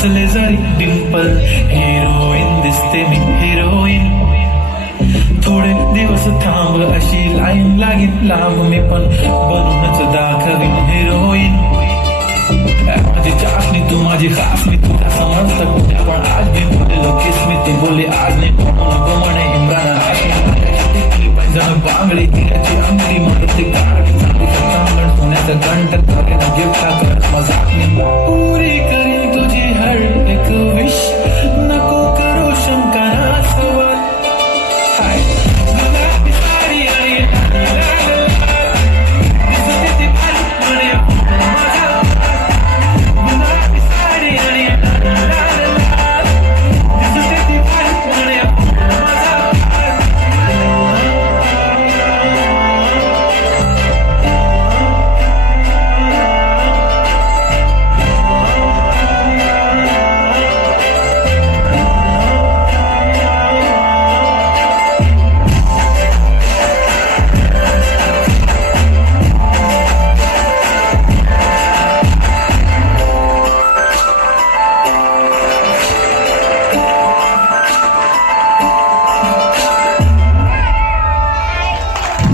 हसले जरी डिंपल, हिरोईन दिसते मी हिरोईन. थोडे दिवस थांब अशी लाईन लागेल लांब, मी पण बनूनच दाखवीन हिरोईन. माझी चाचणी तू माझी खासणी, तुझ्या समजत कुठे पण आज मी बोललेलो किसमी. ती बोलली आज नाही नको म्हणे इम्रान जण बांगडी हिऱ्याची अंगडी म्हणते काढ चांगली चांगण सोन्याचं कंठ गिफ्ट करत मजाक.